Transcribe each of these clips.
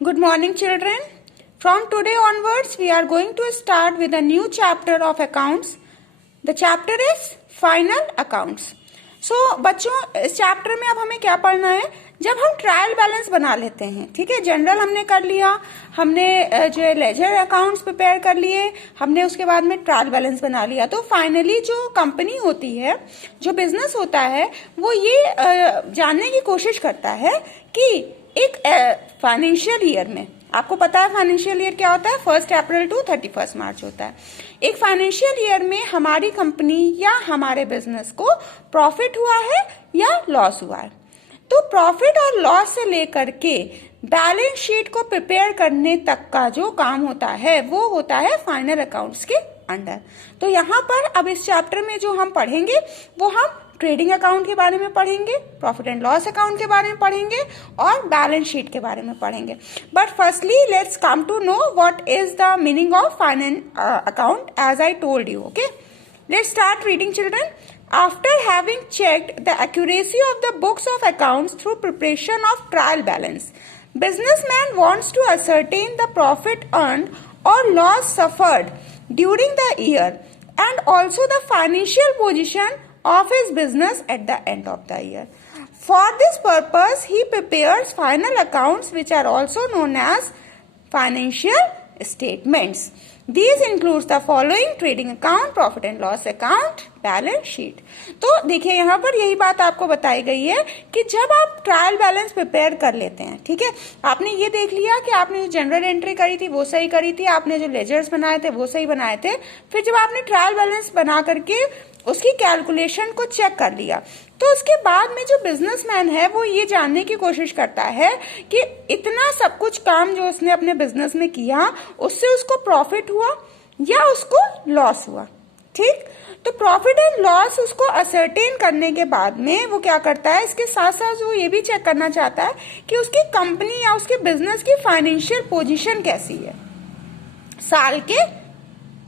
Good morning, children. From today onwards, we are going to start with a new chapter of accounts. The chapter is Final Accounts. So, बच्चों इस chapter में अब हमें क्या पढ़ना है? जब हम ट्रायल बैलेंस बना लेते हैं, ठीक है, जनरल हमने कर लिया, हमने जो है लेजर अकाउंट्स प्रिपेयर कर लिए, हमने उसके बाद में ट्रायल बैलेंस बना लिया, तो फाइनली जो कंपनी होती है, जो बिजनेस होता है, वो ये जानने की कोशिश करता है कि एक फाइनेंशियल ईयर में, आपको पता है फाइनेंशियल ईयर क्या होता है, 1 अप्रैल टू 31 मार्च होता है। एक फाइनेंशियल ईयर में हमारी कंपनी या हमारे बिजनेस को प्रॉफिट हुआ है या लॉस हुआ है। तो प्रॉफिट और लॉस से लेकर के बैलेंस शीट को प्रिपेयर करने तक का जो काम होता है वो होता है फाइनल अकाउंट्स के अंडर। तो यहाँ पर अब इस चैप्टर में जो हम पढ़ेंगे वो हम ट्रेडिंग अकाउंट के बारे में पढ़ेंगे, प्रॉफिट एंड लॉस अकाउंट के बारे में पढ़ेंगे और बैलेंस शीट के बारे में पढ़ेंगे। But firstly let's come to know what is the meaning of final account as I told you. Okay, let's start reading children. After having checked the accuracy of the books of accounts through preparation of trial balance, businessman wants to ascertain the profit earned or loss suffered during the year and also the financial position of his business at the end of the year. For this purpose, he prepares final accounts which are also known as financial statements. These includes the following: trading account, profit and loss account, balance sheet. तो देखिए यहाँ पर यही बात आपको बताई गई है कि जब आप ट्रायल बैलेंस प्रिपेयर कर लेते हैं, ठीक है, आपने ये देख लिया कि आपने जो जनरल एंट्री करी थी वो सही करी थी, आपने जो लेजर्स बनाए थे वो सही बनाए थे, फिर जब आपने ट्रायल बैलेंस बना करके उसकी कैलकुलेशन को चेक कर लिया, तो उसके बाद में जो बिजनेसमैन है वो ये जानने की कोशिश करता है कि इतना सब कुछ काम जो उसने अपने बिजनेस में किया उससे उसको प्रॉफिट हुआ या उसको लॉस हुआ। ठीक, तो प्रॉफिट एंड लॉस उसको असर्टेन करने के बाद में वो क्या करता है, इसके साथ साथ वो ये भी चेक करना चाहता है कि उसकी कंपनी या उसके बिजनेस की फाइनेंशियल पोजीशन कैसी है साल के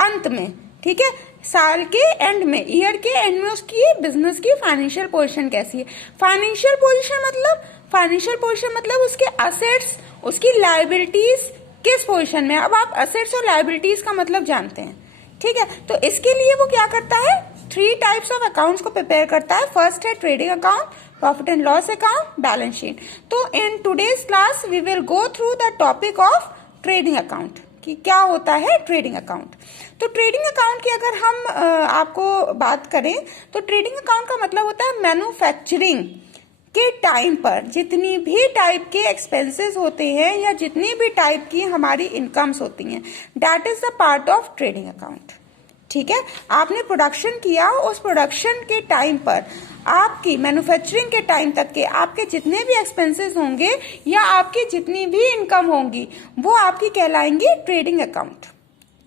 अंत में। ठीक है, साल के एंड में, ईयर के एंड में उसकी बिजनेस की फाइनेंशियल पोजीशन कैसी है। फाइनेंशियल पोजीशन मतलब उसके असेट्स, उसकी लायबिलिटीज किस पोजीशन में। अब आप असेट्स और लायबिलिटीज का मतलब जानते हैं, ठीक है, तो इसके लिए वो क्या करता है, 3 टाइप्स ऑफ अकाउंट्स को प्रिपेयर करता है। फर्स्ट है trading account, profit and loss account, balance sheet. तो in today's class we will go through the topic of trading account कि क्या होता है ट्रेडिंग अकाउंट। तो ट्रेडिंग अकाउंट की अगर हम आपको बात करें तो ट्रेडिंग अकाउंट का मतलब होता है मैन्युफैक्चरिंग के टाइम पर जितनी भी टाइप के एक्सपेंसेस होते हैं या जितनी भी टाइप की हमारी इनकम्स होती हैं, that is the part of trading account. ठीक है, आपने प्रोडक्शन किया, उस प्रोडक्शन के टाइम पर आपकी मैन्युफैक्चरिंग के टाइम तक के आपके जितने भी एक्सपेंसेस होंगे या आपकी जितनी भी इनकम होंगी वो आपकी कहलाएंगी ट्रेडिंग अकाउंट।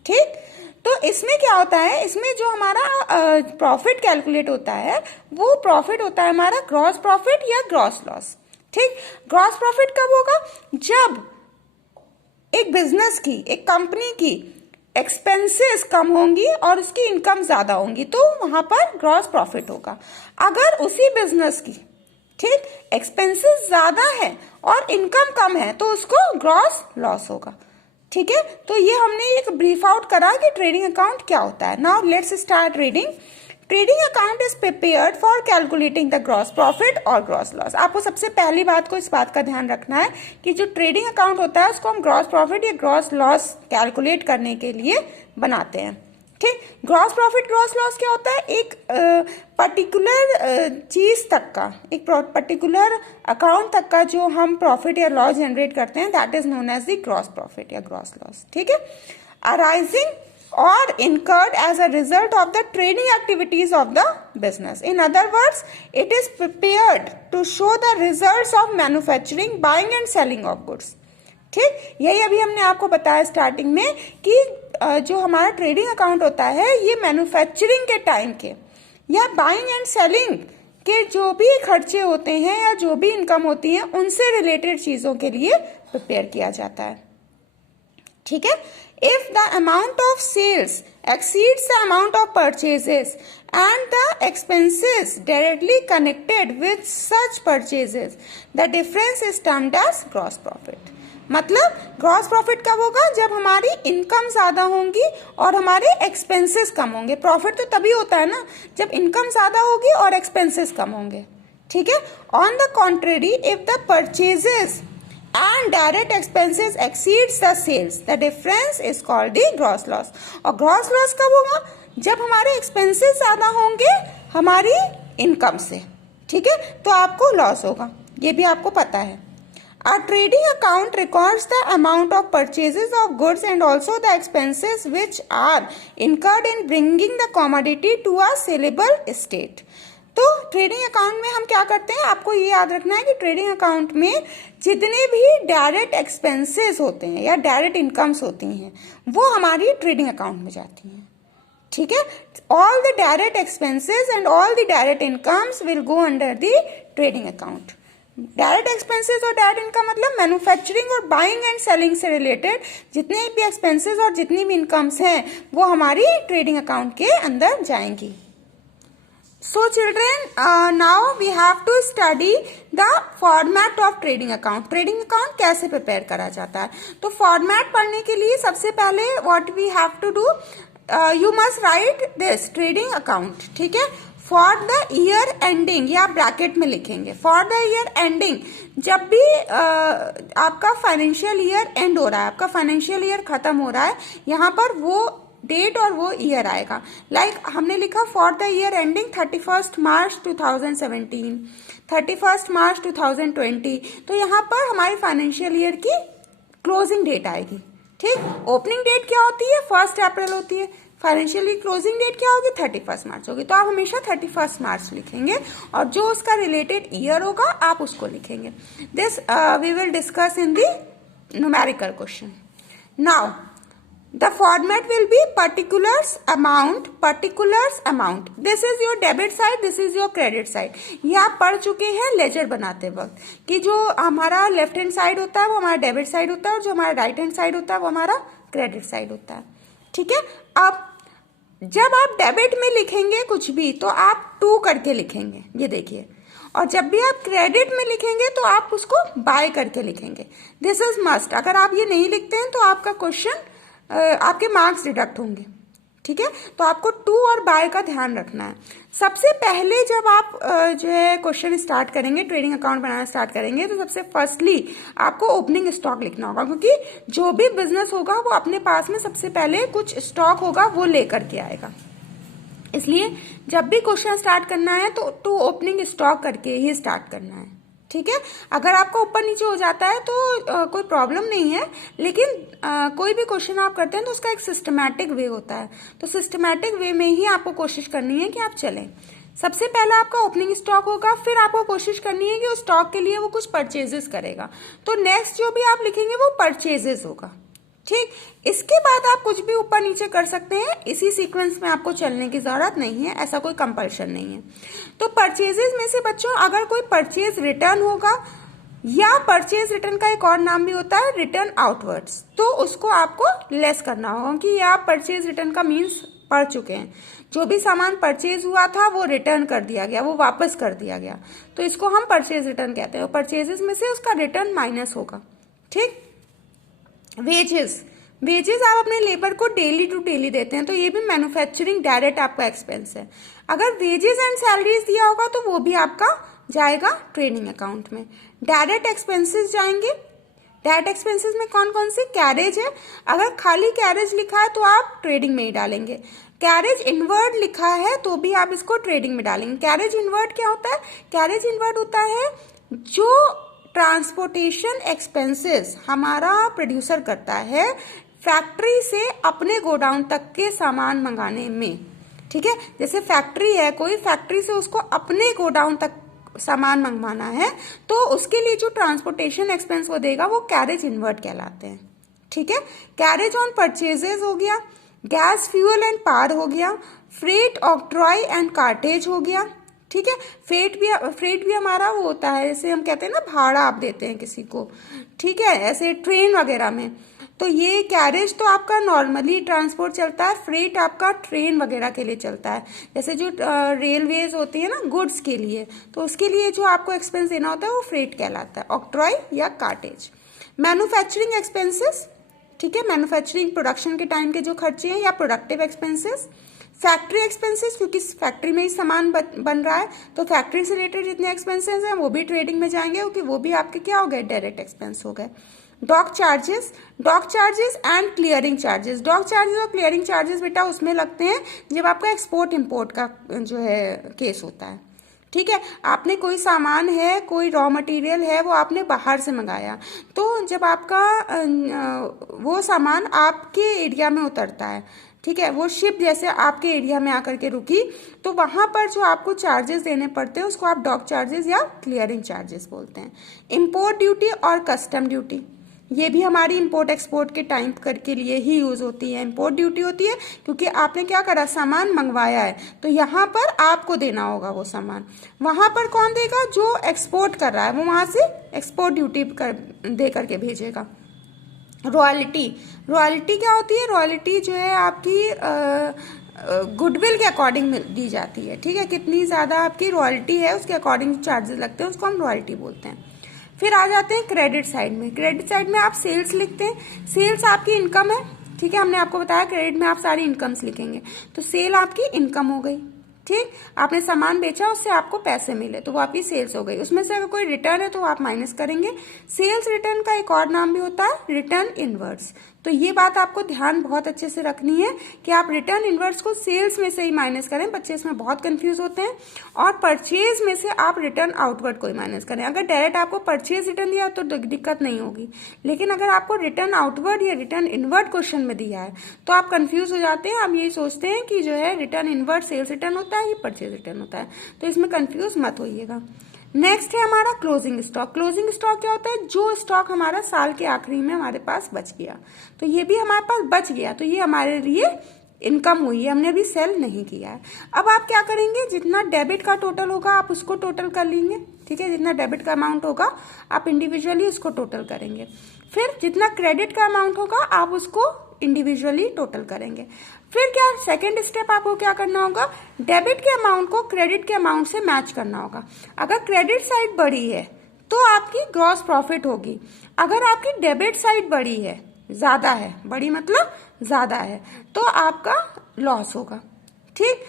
ठीक, तो इसमें क्या होता है, इसमें जो हमारा प्रॉफिट कैलकुलेट होता है वो प्रॉफिट होता है हमारा ग्रॉस प्रॉफिट या ग्रॉस लॉस। ठीक, ग्रॉस प्रॉफिट कब होगा, जब एक बिजनेस की, एक कंपनी की एक्सपेंसेस कम होंगी और उसकी इनकम ज्यादा होंगी तो वहां पर ग्रॉस प्रॉफिट होगा। अगर उसी बिजनेस की, ठीक, एक्सपेंसेस ज्यादा है और इनकम कम है तो उसको ग्रॉस लॉस होगा। ठीक है, तो ये हमने एक ब्रीफ आउट करा कि ट्रेडिंग अकाउंट क्या होता है। Now let's start reading. Trading account is prepared for calculating the gross profit और ग्रॉस लॉस। आपको सबसे पहली बात को इस बात का ध्यान रखना है कि जो ट्रेडिंग अकाउंट होता है उसको हम ग्रॉस प्रॉफिट या ग्रॉस लॉस कैलकुलेट करने के लिए बनाते हैं। ठीक, ग्रॉस प्रॉफिट ग्रॉस लॉस क्या होता है, एक पर्टिकुलर चीज तक का, एक पर्टिकुलर अकाउंट तक का जो हम प्रॉफिट या लॉस जनरेट करते हैं, that is known as the gross profit या ग्रॉस लॉस। ठीक है, arising or incurred as a result of the trading activities of the business. In other words, it is prepared to show the results of manufacturing, buying and selling of goods. ठीक, यही अभी हमने आपको बताया starting में कि जो हमारा ट्रेडिंग अकाउंट होता है ये मैन्युफैक्चरिंग के टाइम के या बाइंग एंड सेलिंग के जो भी खर्चे होते हैं या जो भी इनकम होती है उनसे रिलेटेड चीजों के लिए प्रिपेयर किया जाता है। ठीक है, if the amount of sales exceeds the amount of purchases and the expenses directly connected with such purchases, the difference is termed as gross profit. मतलब ग्रॉस प्रॉफिट कब होगा? जब हमारी इनकम ज्यादा होंगी और हमारे एक्सपेंसेस कम होंगे। प्रॉफिट तो तभी होता है ना जब इनकम ज्यादा होगी और एक्सपेंसेस कम होंगे, ठीक है। On the contrary, if the purchases and direct expenses exceeds the sales, the difference is called the gross loss। और gross loss कब होगा? जब हमारे expenses ज्यादा होंगे हमारी इनकम से, ठीक है, तो आपको लॉस होगा, ये भी आपको पता है। A trading account records the amount of purchases of goods and also the expenses which are incurred in bringing the commodity to a sellable state। तो ट्रेडिंग अकाउंट में हम क्या करते हैं, आपको ये याद रखना है कि ट्रेडिंग अकाउंट में जितने भी डायरेक्ट एक्सपेंसेस होते हैं या डायरेक्ट इनकम्स होती हैं वो हमारी ट्रेडिंग अकाउंट में जाती हैं, ठीक है। All the direct expenses and all the direct incomes will go under the trading account. Direct expenses और डायरेक्ट इनकम मतलब मैन्युफैक्चरिंग और बाइंग एंड सेलिंग से रिलेटेड जितने भी एक्सपेंसेस और जितनी भी इनकम्स हैं वो हमारी ट्रेडिंग अकाउंट के अंदर जाएंगी। So children, now we have to study the format of trading account। trading account कैसे प्रिपेयर करा जाता है? तो फॉर्मेट पढ़ने के लिए सबसे पहले what we have to do, you must write this trading account, ठीक है। फॉर द ईयर एंडिंग, या ब्रैकेट में लिखेंगे फॉर द ईयर एंडिंग। जब भी आपका फाइनेंशियल ईयर एंड हो रहा है, आपका फाइनेंशियल ईयर खत्म हो रहा है, यहाँ पर वो डेट और वो ईयर आएगा। लाइक हमने लिखा फॉर द ईयर एंडिंग 31 मार्च 2017, 31 मार्च 2020, तो यहाँ पर हमारी फाइनेंशियल ईयर की क्लोजिंग डेट आएगी, ठीक। ओपनिंग डेट क्या होती है? 1 अप्रैल होती है। फाइनेंशियल ईयर क्लोजिंग डेट क्या होगी? 31 मार्च होगी। तो आप हमेशा 31 मार्च लिखेंगे और जो उसका रिलेटेड ईयर होगा आप उसको लिखेंगे। This we will discuss in the numerical question. Now the format will be particulars amount, particulars amount। this is your debit side, this is your credit side। ये आप पढ़ चुके हैं लेजर बनाते वक्त कि जो हमारा लेफ्ट हैंड साइड होता है वो हमारा डेबिट साइड होता है और जो हमारा राइट हैंड साइड होता है वो हमारा क्रेडिट साइड होता है, ठीक है। अब जब आप डेबिट में लिखेंगे कुछ भी तो आप 2 करके लिखेंगे, ये देखिए, और जब भी आप क्रेडिट में लिखेंगे तो आप उसको बाय करके लिखेंगे। This is must. अगर आप ये नहीं लिखते हैं तो आपका क्वेश्चन आपके मार्क्स डिडक्ट होंगे, ठीक है। तो आपको टू और बाय का ध्यान रखना है। सबसे पहले जब आप जो है क्वेश्चन स्टार्ट करेंगे, ट्रेडिंग अकाउंट बनाना स्टार्ट करेंगे, तो सबसे फर्स्टली आपको ओपनिंग स्टॉक लिखना होगा, क्योंकि जो भी बिजनेस होगा वो अपने पास में सबसे पहले कुछ स्टॉक होगा वो लेकर के आएगा। इसलिए जब भी क्वेश्चन स्टार्ट करना है तो ओपनिंग स्टॉक करके ही स्टार्ट करना है, ठीक है। अगर आपका ऊपर नीचे हो जाता है तो कोई प्रॉब्लम नहीं है, लेकिन कोई भी क्वेश्चन आप करते हैं तो उसका एक सिस्टमैटिक वे होता है। तो सिस्टमैटिक वे में ही आपको कोशिश करनी है कि आप चलें। सबसे पहला आपका ओपनिंग स्टॉक होगा, फिर आपको कोशिश करनी है कि उस स्टॉक के लिए वो कुछ परचेजेस करेगा, तो नेक्स्ट जो भी आप लिखेंगे वो परचेजेस होगा, ठीक। इसके बाद आप कुछ भी ऊपर नीचे कर सकते हैं, इसी सीक्वेंस में आपको चलने की जरूरत नहीं है, ऐसा कोई कंपल्शन नहीं है। तो परचेजेस में से बच्चों अगर कोई परचेज रिटर्न होगा, या परचेज रिटर्न का एक और नाम भी होता है रिटर्न आउटवर्ड्स, तो उसको आपको लेस करना होगा कि ये आप परचेज रिटर्न का मीन्स पढ़ चुके हैं। जो भी सामान परचेज हुआ था वो रिटर्न कर दिया गया, वो वापस कर दिया गया, तो इसको हम परचेज रिटर्न कहते हैं। परचेजेस में से उसका रिटर्न माइनस होगा, ठीक। वेजेस आप अपने लेबर को डेली टू डेली देते हैं, तो ये भी मैन्युफैक्चरिंग डायरेक्ट आपका एक्सपेंस है। अगर वेजेस एंड सैलरीज दिया होगा तो वो भी आपका जाएगा ट्रेडिंग अकाउंट में। डायरेक्ट एक्सपेंसेस जाएंगे। डायरेक्ट एक्सपेंसेस में कौन कौन से? कैरेज है, अगर खाली कैरेज लिखा है तो आप ट्रेडिंग में ही डालेंगे। कैरेज इनवर्ड लिखा है तो भी आप इसको ट्रेडिंग में डालेंगे। कैरेज इनवर्ड क्या होता है? कैरेज इनवर्ड होता है जो ट्रांसपोर्टेशन एक्सपेंसेस हमारा प्रोड्यूसर करता है फैक्ट्री से अपने गोडाउन तक के सामान मंगाने में, ठीक है। जैसे फैक्ट्री है, कोई फैक्ट्री से उसको अपने गोडाउन तक सामान मंगवाना है, तो उसके लिए जो ट्रांसपोर्टेशन एक्सपेंस वो देगा वो कैरेज इनवर्ड कहलाते हैं, ठीक है। कैरेज ऑन परचेजेस हो गया, गैस फ्यूल एंड पावर हो गया, फ्रेट ऑक्ट्रॉय एंड कार्टेज हो गया, ठीक है। फ्रेट भी हमारा वो होता है, जैसे हम कहते हैं ना भाड़ा आप देते हैं किसी को, ठीक है, ऐसे ट्रेन वगैरह में। तो ये कैरेज तो आपका नॉर्मली ट्रांसपोर्ट चलता है, फ्रेट आपका ट्रेन वगैरह के लिए चलता है, जैसे जो रेलवेज होती है ना गुड्स के लिए, तो उसके लिए जो आपको एक्सपेंस देना होता है वो फ्रेट कहलाता है, ऑक्ट्रॉय या कार्टेज। मैन्युफैक्चरिंग एक्सपेंसेस, ठीक है, मैन्युफैक्चरिंग प्रोडक्शन के टाइम के जो खर्चे हैं, या प्रोडक्टिव एक्सपेंसेस। फैक्ट्री एक्सपेंसेस, क्योंकि फैक्ट्री में ही सामान बन रहा है, तो फैक्ट्री से रिलेटेड जितने एक्सपेंसेस हैं वो भी ट्रेडिंग में जाएंगे, क्योंकि वो भी आपके क्या हो गए, डायरेक्ट एक्सपेंस हो गए। Dock charges and clearing charges. Dock charges और क्लियरिंग चार्जेस बेटा उसमें लगते हैं जब आपका एक्सपोर्ट इम्पोर्ट का जो है केस होता है, ठीक है। आपने कोई सामान है, कोई रॉ मटेरियल है, वो आपने बाहर से मंगाया, तो जब आपका वो सामान आपके एरिया में उतरता है, ठीक है, वो शिप जैसे आपके एरिया में आकर के रुकी, तो वहां पर जो आपको चार्जेस देने पड़ते हैं उसको आप डॉक चार्जेस या क्लियरिंग चार्जेस बोलते हैं। इंपोर्ट ड्यूटी और कस्टम ड्यूटी, ये भी हमारी इंपोर्ट एक्सपोर्ट के टाइम के लिए ही यूज होती है। इंपोर्ट ड्यूटी होती है क्योंकि आपने क्या करा, सामान मंगवाया है, तो यहाँ पर आपको देना होगा वो सामान। वहां पर कौन देगा, जो एक्सपोर्ट कर रहा है, वो वहां से एक्सपोर्ट ड्यूटी दे करके भेजेगा। रॉयल्टी, रॉयल्टी क्या होती है, रॉयल्टी जो है आपकी गुडविल के अकॉर्डिंग दी जाती है, ठीक है, कितनी ज्यादा आपकी रॉयल्टी है उसके अकॉर्डिंग चार्जेस लगते हैं, उसको हम रॉयल्टी बोलते हैं। फिर आ जाते हैं क्रेडिट साइड में। क्रेडिट साइड में आप सेल्स लिखते हैं, सेल्स आपकी इनकम है, ठीक है, हमने आपको बताया क्रेडिट में आप सारी इनकम्स लिखेंगे, तो सेल आपकी इनकम हो गई, ठीक, आपने सामान बेचा, उससे आपको पैसे मिले, तो वो आपकी सेल्स हो गई। उसमें से अगर कोई रिटर्न है तो आप माइनस करेंगे। सेल्स रिटर्न का एक और नाम भी होता है रिटर्न इनवर्स। तो ये बात आपको ध्यान बहुत अच्छे से रखनी है कि आप रिटर्न इनवर्स को सेल्स में से ही माइनस करें, बच्चे इसमें बहुत कंफ्यूज होते हैं। और परचेज में से आप रिटर्न आउटवर्ड को ही माइनस करें। अगर डायरेक्ट आपको परचेज रिटर्न दिया तो दिक्कत नहीं होगी, लेकिन अगर आपको रिटर्न आउटवर्ड या रिटर्न इनवर्ड क्वेश्चन में दिया है तो आप कंफ्यूज हो जाते हैं। आप यही सोचते हैं कि जो है रिटर्न इनवर्ड सेल्स रिटर्न होता है, ये परचेज रिटर्न होता है, तो इसमें कंफ्यूज मत होइएगा। नेक्स्ट है हमारा क्लोजिंग स्टॉक। क्लोजिंग स्टॉक क्या होता है, जो स्टॉक हमारा साल के आखिरी में हमारे पास बच गया, तो ये भी हमारे पास बच गया, तो ये हमारे लिए इनकम हुई है, हमने अभी सेल नहीं किया है। अब आप क्या करेंगे, जितना डेबिट का टोटल होगा आप उसको टोटल कर लेंगे, ठीक है, जितना डेबिट का अमाउंट होगा आप इंडिविजुअली उसको टोटल करेंगे। फिर जितना क्रेडिट का अमाउंट होगा आप उसको इंडिविजुअली टोटल करेंगे। फिर क्या सेकंड स्टेप आपको क्या करना होगा, डेबिट के अमाउंट को क्रेडिट के अमाउंट से मैच करना होगा। अगर क्रेडिट साइड बड़ी है तो आपकी ग्रॉस प्रॉफिट होगी, अगर आपकी डेबिट साइड बड़ी है, ज्यादा है, बड़ी मतलब ज्यादा है, तो आपका लॉस होगा, ठीक।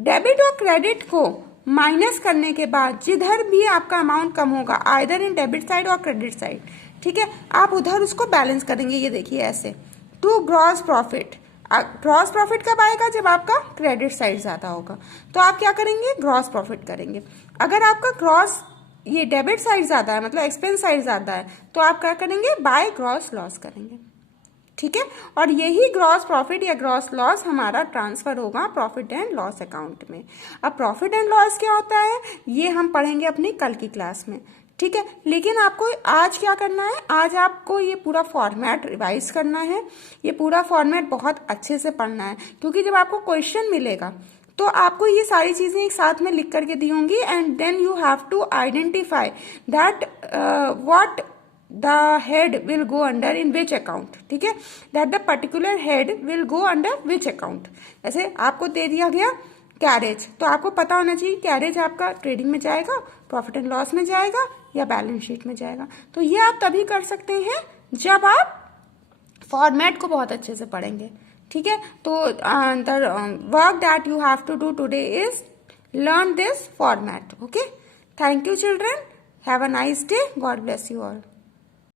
डेबिट और क्रेडिट को माइनस करने के बाद जिधर भी आपका अमाउंट कम होगा, आइदर इन डेबिट साइड और क्रेडिट साइड, ठीक है, आप उधर उसको बैलेंस करेंगे। ये देखिए ऐसे, to gross profit. Gross profit कब आएगा, जब आपका क्रेडिट साइड ज्यादा होगा, तो आप क्या करेंगे, ग्रॉस प्रॉफिट करेंगे। अगर आपका ग्रॉस ये डेबिट साइड ज्यादा है, मतलब एक्सपेंस साइड ज्यादा है, तो आप क्या करेंगे, बाय ग्रॉस लॉस करेंगे, ठीक है। और यही ग्रॉस प्रॉफिट या ग्रॉस लॉस हमारा ट्रांसफर होगा प्रॉफिट एंड लॉस अकाउंट में। अब प्रॉफिट एंड लॉस क्या होता है ये हम पढ़ेंगे अपनी कल की क्लास में, ठीक है। लेकिन आपको आज क्या करना है, आज आपको ये पूरा फॉर्मेट रिवाइज करना है, ये पूरा फॉर्मेट बहुत अच्छे से पढ़ना है, क्योंकि जब आपको क्वेश्चन मिलेगा तो आपको ये सारी चीजें एक साथ में लिख करके दी होंगी, and then you have to identify that what the head will go under in which account, ठीक है, that the particular head will go under which account. जैसे आपको दे दिया गया कैरेज, तो आपको पता होना चाहिए कैरेज आपका ट्रेडिंग में जाएगा, प्रॉफिट एंड लॉस में जाएगा या बैलेंस शीट में जाएगा। तो ये आप तभी कर सकते हैं जब आप फॉर्मेट को बहुत अच्छे से पढ़ेंगे, ठीक है। तो the work that you have to do today is learn this format. Okay, thank you children, have a nice day, God bless you all.